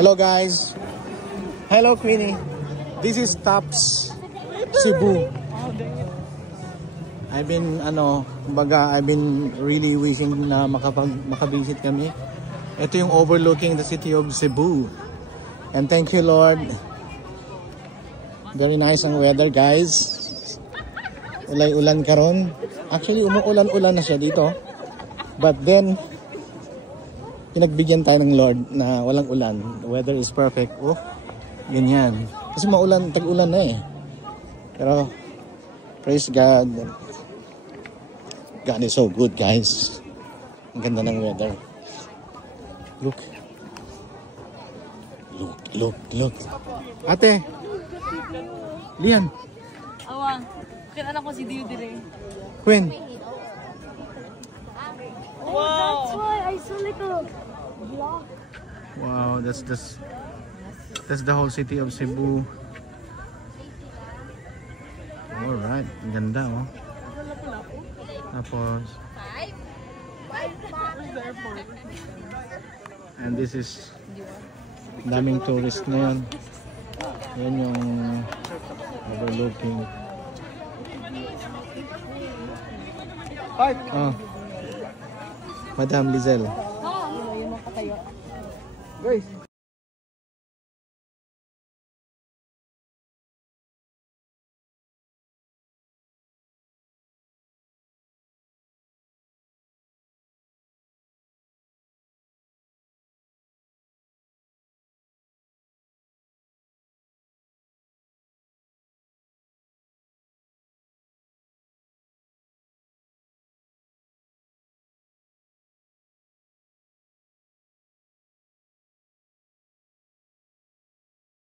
Hello guys. Hello Queenie. This is Tops Cebu. I've been I've been really wishing na makabisit kami. Ito yung overlooking the city of Cebu. And thank you Lord. Very nice ang weather guys. Ulay-ulan karon. Actually umuulan-ulan na siya dito. But then pinagbigyan tayo ng Lord na walang ulan. The weather is perfect. Oh, ganyan. Kasi maulan, tag-ulan na eh. Pero praise God. God is so good guys. Ang ganda ng weather. Look. Look. Ate. Lian. Awa. Anak ko si Dio dire. Queen. Wow. That's why I saw like a block. Wow, that's the whole city of Cebu. All right, ganda oh. Tapos and this is daming tourist na yan. Yan yung overlooking. Oh. Madam Lizelle. Oh, yun ang katayo. Guys.